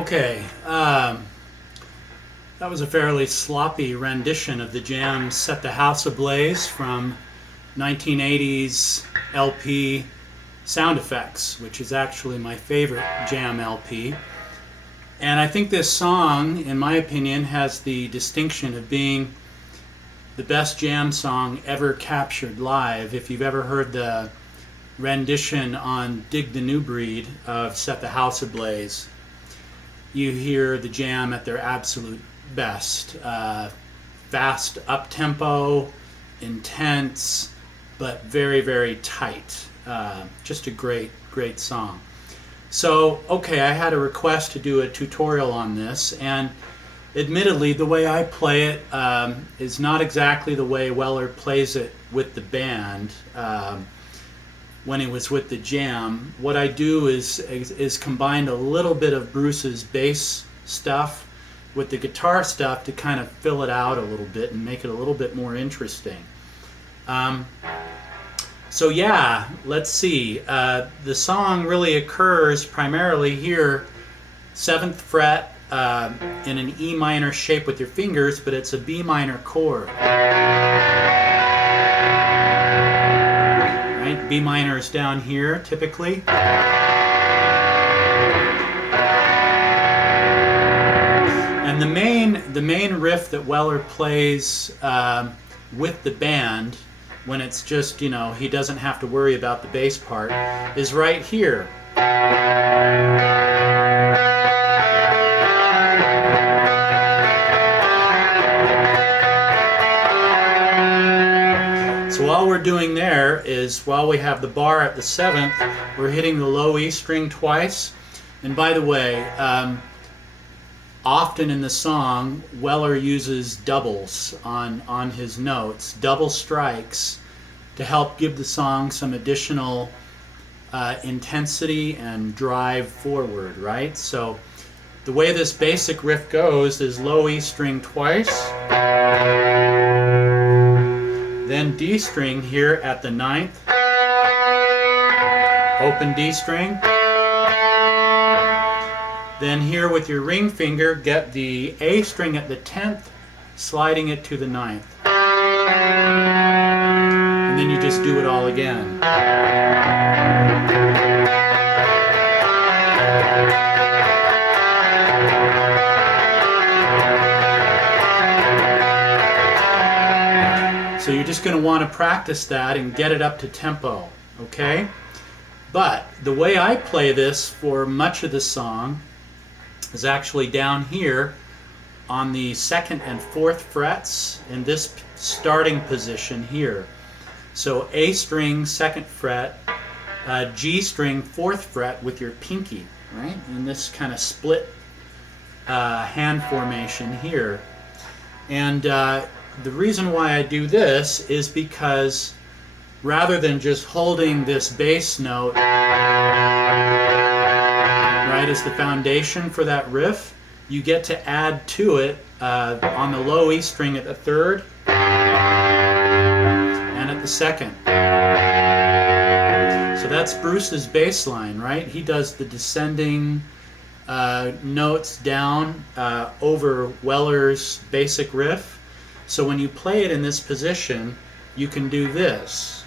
Okay, that was a fairly sloppy rendition of the jam Set the House Ablaze from 1980's LP Sound Effects, which is actually my favorite jam LP. And I think this song, in my opinion, has the distinction of being the best jam song ever captured live. If you've ever heard the rendition on Dig the New Breed of Set the House Ablaze, you hear the jam at their absolute best. Fast up-tempo, intense, but very, very tight. Just a great, great song. So, okay, I had a request to do a tutorial on this, and admittedly, the way I play it is not exactly the way Weller plays it with the band. When he was with the jam, what I do is combine a little bit of Bruce's bass stuff with the guitar stuff to kind of fill it out a little bit and make it a little bit more interesting. So yeah, let's see. The song really occurs primarily here, 7th fret, in an E minor shape with your fingers, but it's a B minor chord. Right? B minor is down here typically. And the main riff that Weller plays with the band, when it's just, he doesn't have to worry about the bass part, is right here. So all we're doing there is, while we have the bar at the 7th, we're hitting the low E string twice. And by the way, often in the song, Weller uses doubles on his notes, double strikes, to help give the song some additional intensity and drive forward, right? So the way this basic riff goes is low E string twice, then D string here at the 9th, open D string. Then here with your ring finger, get the A string at the 10th, sliding it to the 9th. And then you just do it all again. So you're just going to want to practice that and get it up to tempo, okay? But the way I play this for much of the song is actually down here on the 2nd and 4th frets in this starting position here. So A string 2nd fret, G string 4th fret with your pinky, right? In this kind of split hand formation here. And the reason why I do this is because rather than just holding this bass note right as the foundation for that riff, you get to add to it on the low E string at the 3rd and at the 2nd. So that's Bruce's bass line, right? He does the descending notes down over Weller's basic riff. So when you play it in this position, you can do this.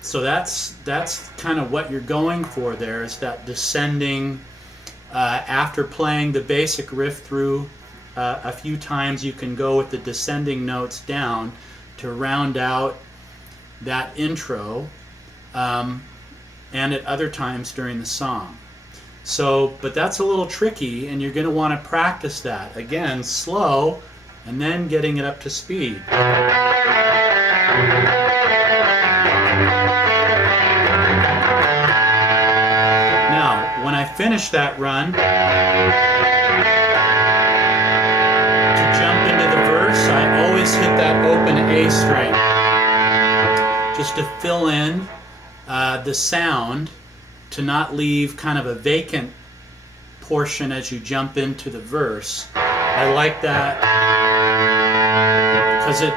So that's kind of what you're going for there, is that descending. After playing the basic riff through a few times, you can go with the descending notes down to round out that intro, and at other times during the song. So, but that's a little tricky, and you're going to want to practice that. Again, slow, and then getting it up to speed. Now, when I finish that run, to jump into the verse, I always hit that open A string, just to fill in the sound, to not leave kind of a vacant portion as you jump into the verse. I like that because it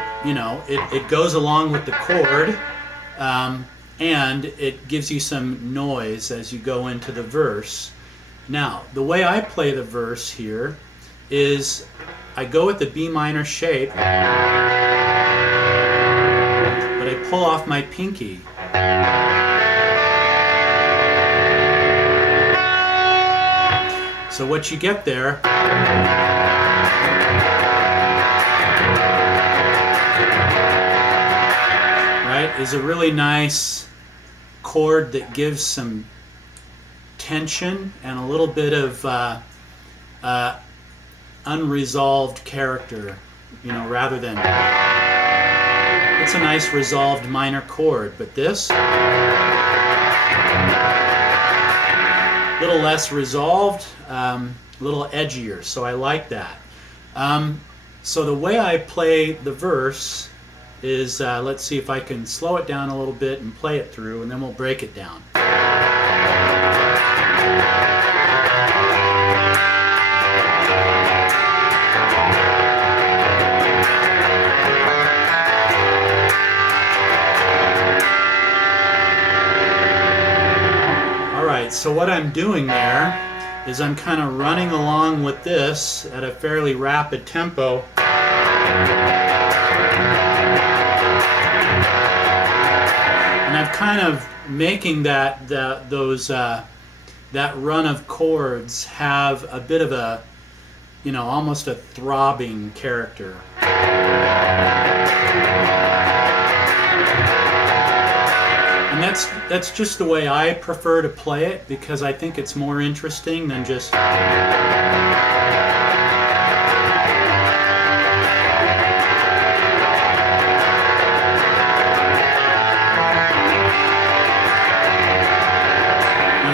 goes along with the chord, and it gives you some noise as you go into the verse. Now, the way I play the verse here is I go with the B minor shape, but I pull off my pinky. So what you get there is a really nice chord that gives some tension and a little bit of unresolved character, rather than, it's a nice resolved minor chord. But this, a little less resolved, a little edgier, so I like that. So the way I play the verse is, let's see if I can slow it down a little bit and play it through, and then we'll break it down. Alright, so what I'm doing there is I'm kind of running along with this at a fairly rapid tempo. And I'm kind of making that run of chords have a bit of a, almost a throbbing character. And that's just the way I prefer to play it, because I think it's more interesting than just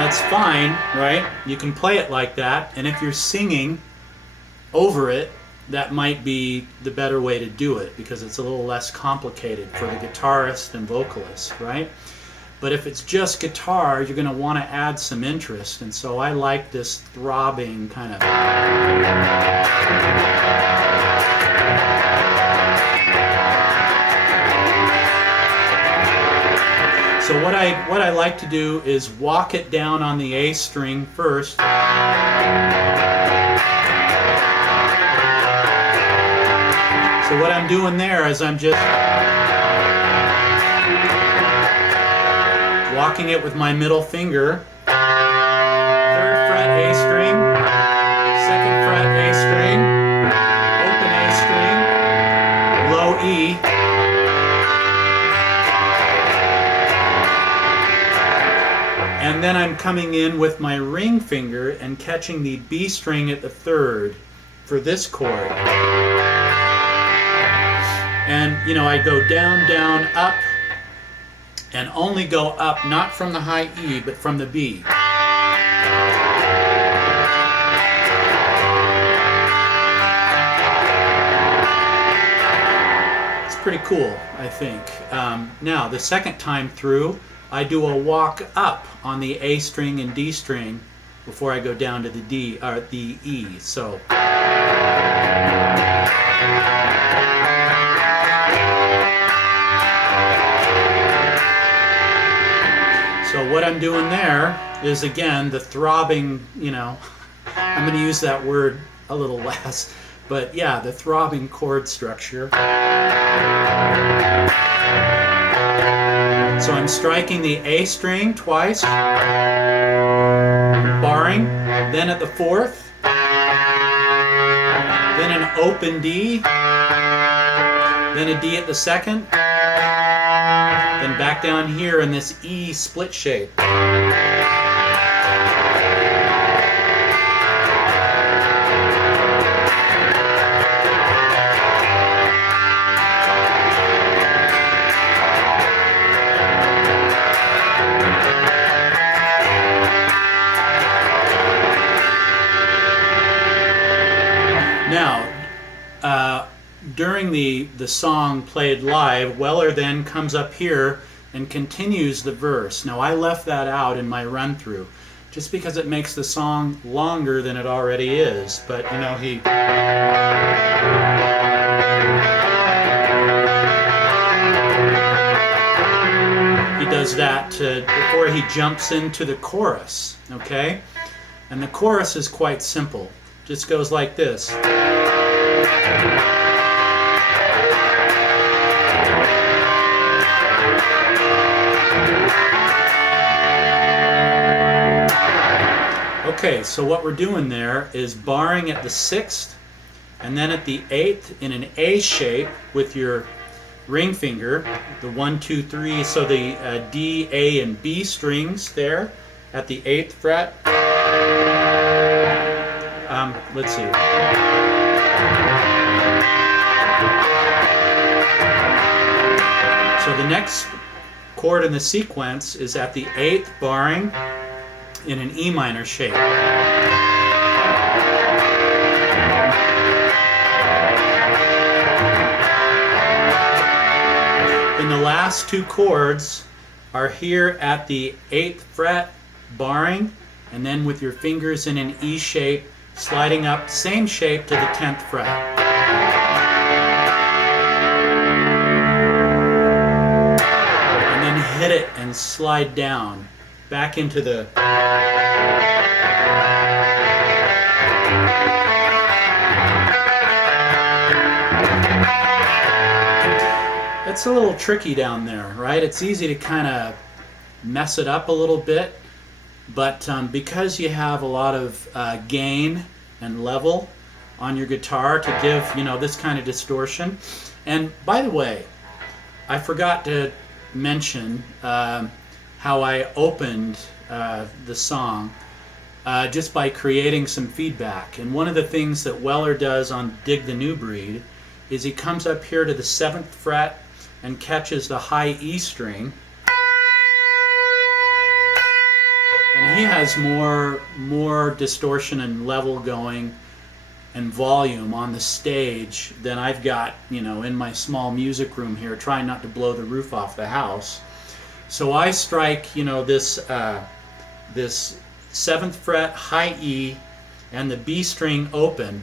That's fine, right? You can play it like that, and if you're singing over it, that might be the better way to do it, because it's a little less complicated for the guitarist and vocalist, right? But if it's just guitar, you're going to want to add some interest, and so I like this throbbing kind of. So what I like to do is walk it down on the A string first. So what I'm doing there is I'm just walking it with my middle finger. 3rd fret A string, 2nd fret A string, open A string, low E. And then I'm coming in with my ring finger and catching the B string at the 3rd for this chord. And I go down, down, up, and only go up, not from the high E, but from the B. It's pretty cool, I think. Now, the second time through, I do a walk up on the A string and D string before I go down to the D or the E. So what I'm doing there is, again, the throbbing, I'm going to use that word a little less, but yeah, the throbbing chord structure. So I'm striking the A string twice, barring, then at the 4th, then an open D, then a D at the 2nd, then back down here in this E split shape. Now, during the song played live, Weller then comes up here and continues the verse. Now, I left that out in my run-through. just because it makes the song longer than it already is. But you know, he does that before he jumps into the chorus, okay? And the chorus is quite simple. Just goes like this. Okay, so what we're doing there is barring at the 6th and then at the 8th in an A shape with your ring finger, the 1, 2, 3, so the D, A, and B strings there at the 8th fret. Let's see. So the next chord in the sequence is at the 8th barring in an E minor shape. Then the last two chords are here at the 8th fret barring, and then with your fingers in an E shape, sliding up, same shape to the 10th fret. And then hit it and slide down back into the It's a little tricky down there, right? It's easy to kind of mess it up a little bit, but because you have a lot of gain and level on your guitar to give, you know, this kind of distortion. And by the way, I forgot to mention how I opened the song just by creating some feedback. And one of the things that Weller does on Dig the New Breed is he comes up here to the 7th fret and catches the high E string, and he has more distortion and level going and volume on the stage than I've got, you know, in my small music room here, trying not to blow the roof off the house. So I strike, you know, this 7th fret high E and the B string open.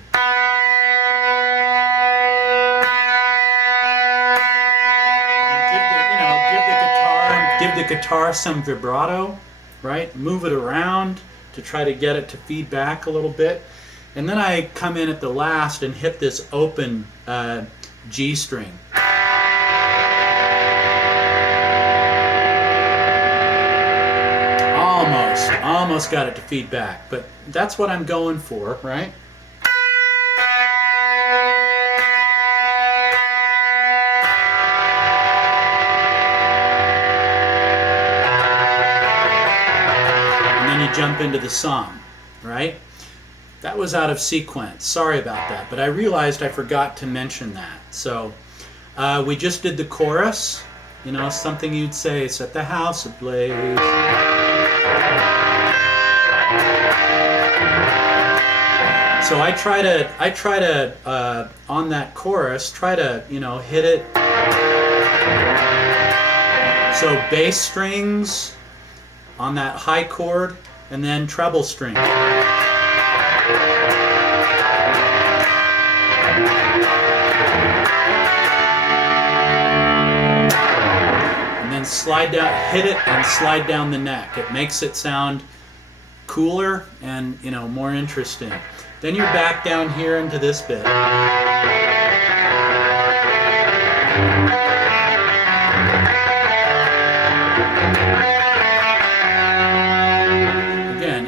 Give the guitar some vibrato, right? Move it around to try to get it to feed back a little bit. And then I come in at the last and hit this open G string. Almost got it to feed back, but that's what I'm going for, right? Jump into the song, right? That was out of sequence. Sorry about that, but I realized I forgot to mention that. So we just did the chorus, you know, something you'd say, set the house ablaze. So I try to on that chorus, try to, you know, hit it. So bass strings on that high chord, and then treble string. And then slide down, hit it and slide down the neck. It makes it sound cooler and, you know, more interesting. Then you're back down here into this bit.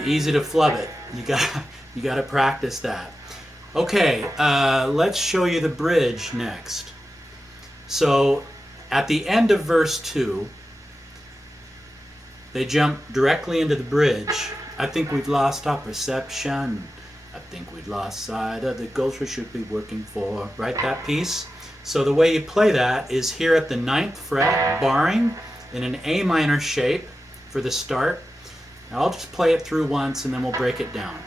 Easy to flub it. You got to practice that. Okay, let's show you the bridge next. So at the end of verse 2, they jump directly into the bridge. I think we've lost our perception. I think we've lost sight of the goals we should be working for. Right, that piece? So the way you play that is here at the 9th fret, barring in an A minor shape for the start. Now I'll just play it through once and then we'll break it down.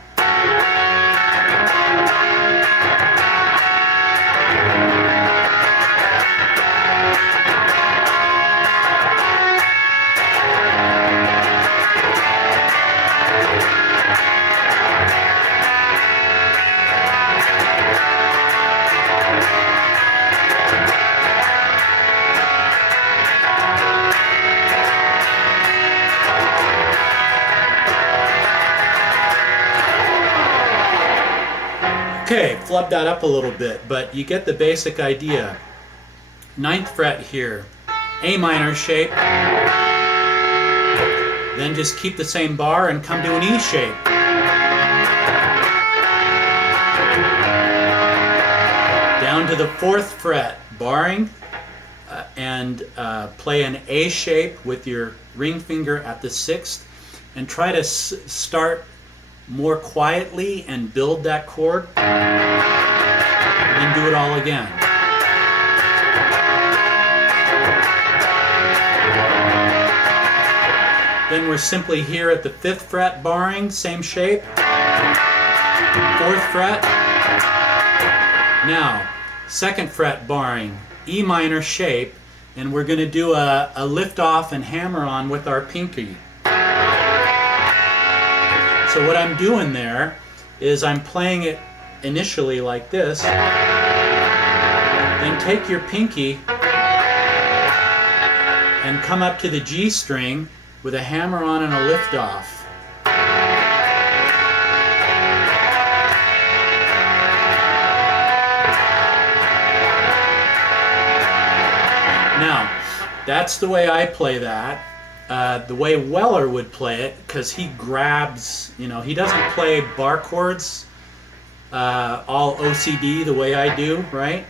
Okay, flub that up a little bit, but you get the basic idea. 9th fret here, A minor shape, then just keep the same bar and come to an E shape. Down to the 4th fret, barring, and play an A shape with your ring finger at the 6th, and try to start more quietly and build that chord, and then do it all again. Then we're simply here at the 5th fret barring, same shape, 4th fret. Now, 2nd fret barring, E minor shape, and we're going to do a lift off and hammer on with our pinky. So what I'm doing there is I'm playing it initially like this, then take your pinky and come up to the G string with a hammer on and a lift off. Now, that's the way I play that. The way Weller would play it, because he grabs, he doesn't play bar chords all OCD the way I do, right?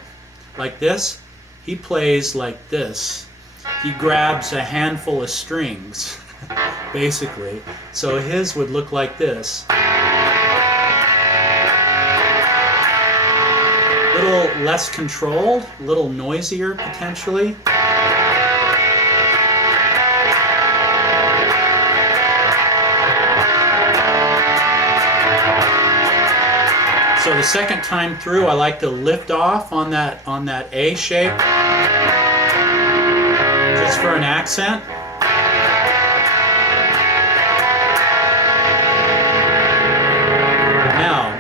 Like this. He plays like this. He grabs a handful of strings, basically. So his would look like this. A little less controlled, a little noisier potentially. So the second time through, I like to lift off on that A shape, just for an accent. Now,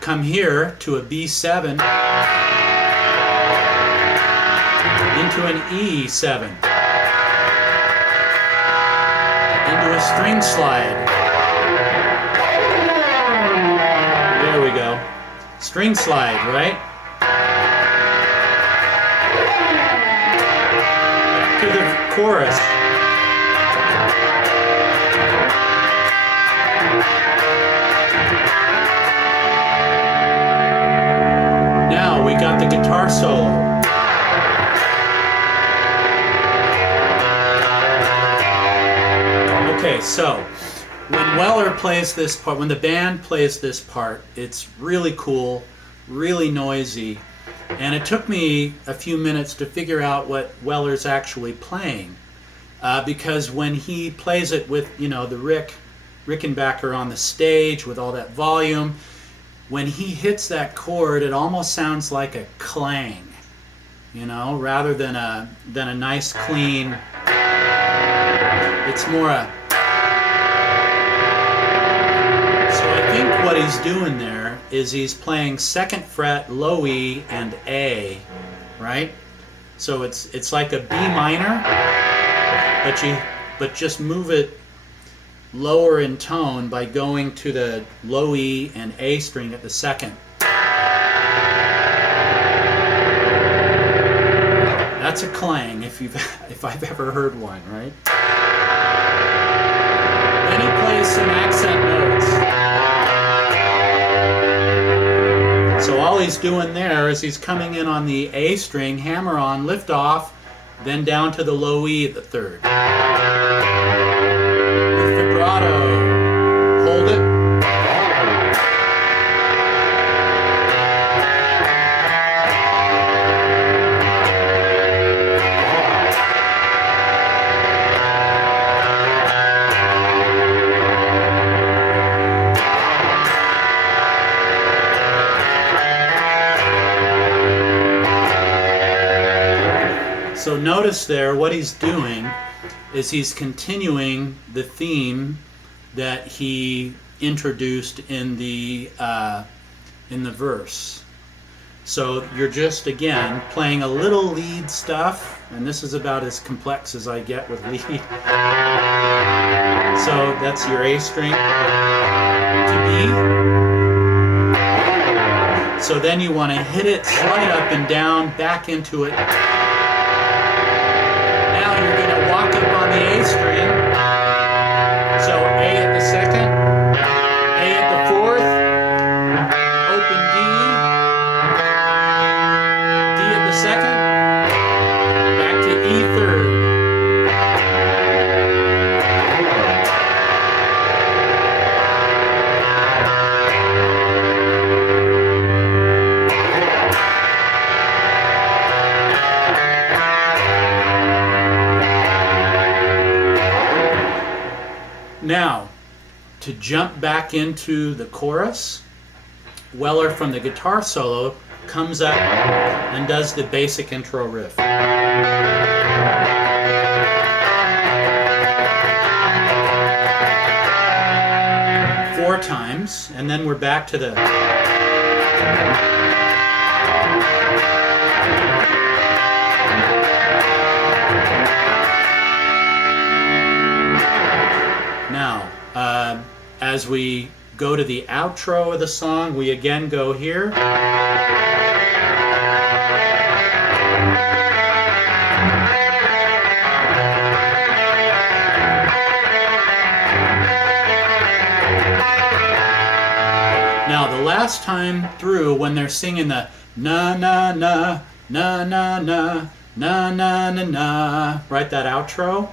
come here to a B7, into an E7, into a string slide. There we go. String slide, right? To the chorus. Now we got the guitar solo. Okay, so when Weller plays this part, when the band plays this part, it's really cool, really noisy, and it took me a few minutes to figure out what Weller's actually playing, because when he plays it with, the Rickenbacker on the stage with all that volume, when he hits that chord, it almost sounds like a clang, rather than a nice clean. It's more a. What he's doing there is he's playing 2nd fret, low E, and A, right? So it's like a B minor, but just move it lower in tone by going to the low E and A string at the 2nd. That's a clang if I've ever heard one, right? Then he plays some accent notes. So all he's doing there is he's coming in on the A string, hammer on, lift off, then down to the low E at the 3rd. With vibrato, hold it. So notice there, what he's doing is he's continuing the theme that he introduced in the verse. So you're just, again, playing a little lead stuff, and this is about as complex as I get with lead. So that's your A string to B. So then you want to hit it, slide up and down, back into it. Now you're going to walk up on the A string. So A at the second, A at the fourth, open D, D at the second, back to E third. Now, to jump back into the chorus, Weller from the guitar solo comes up and does the basic intro riff. 4 times, and then we're back to the now, as we go to the outro of the song, we again go here. Now, the last time through, when they're singing the na na na na na na na na na na, right, that outro,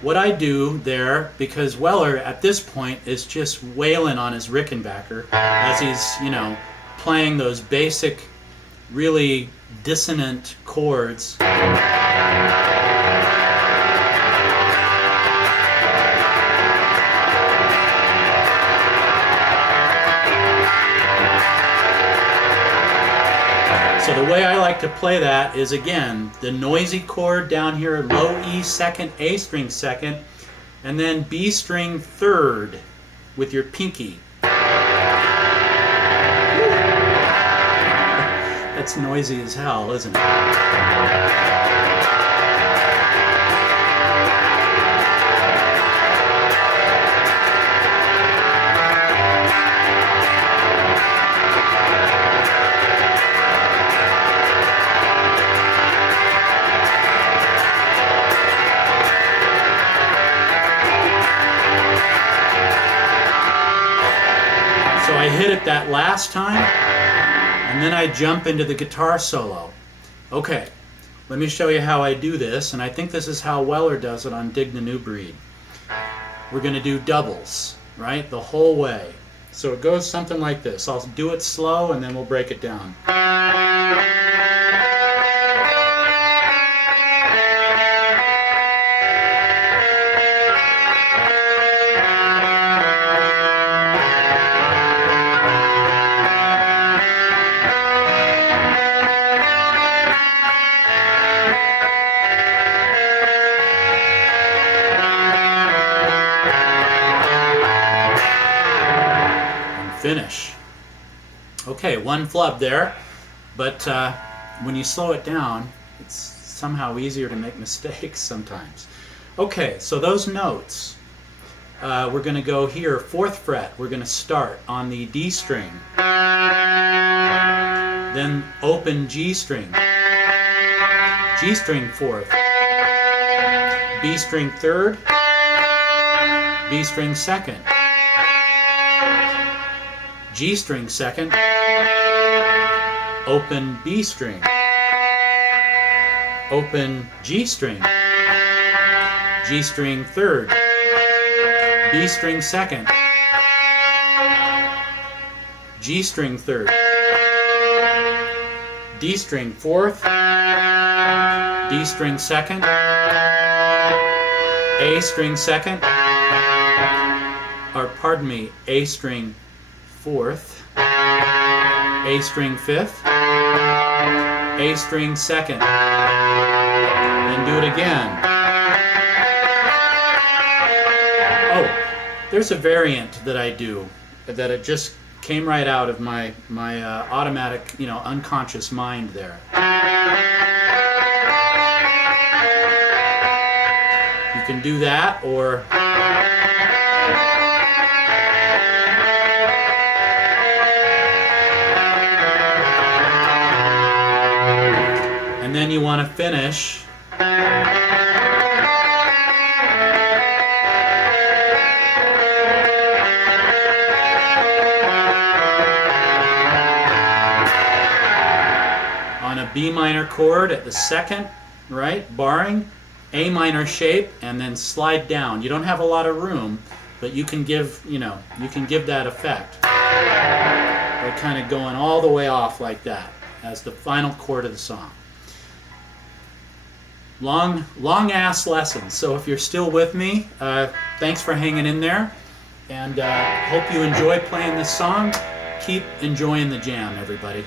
what I do there, because Weller at this point is just wailing on his Rickenbacker as he's, you know, playing those basic, really dissonant chords. So the way I like to play that is, again, the noisy chord down here, low E second, A string second, and then B string third with your pinky. That's noisy as hell, isn't it? So I hit it that last time, and then I jump into the guitar solo. Okay, let me show you how I do this, and I think this is how Weller does it on Dig the New Breed. We're going to do doubles, right, the whole way. So it goes something like this. I'll do it slow, and then we'll break it down. Finish. Okay, one flub there, but when you slow it down, it's somehow easier to make mistakes sometimes. Okay, so those notes, we're going to go here, 4th fret, we're going to start on the D string, then open G string, G string 4th, B string 3rd, B string 2nd, G string 2nd, open B string, open G string, G string 3rd, B string 2nd, G string 3rd, D string 4th, D string 2nd, A string 2nd, or pardon me, A string 4th, A string 5th, A string 2nd, then do it again. Oh, there's a variant that I do that it just came right out of my automatic, you know, unconscious mind there. You can do that, or finish. On a B minor chord at the second, right, barring, A minor shape, and then slide down. You don't have a lot of room, but you can give, you can give that effect by kind of going all the way off like that as the final chord of the song. Long ass lesson. So if you're still with me, thanks for hanging in there, and hope you enjoy playing this song. Keep enjoying the jam, everybody.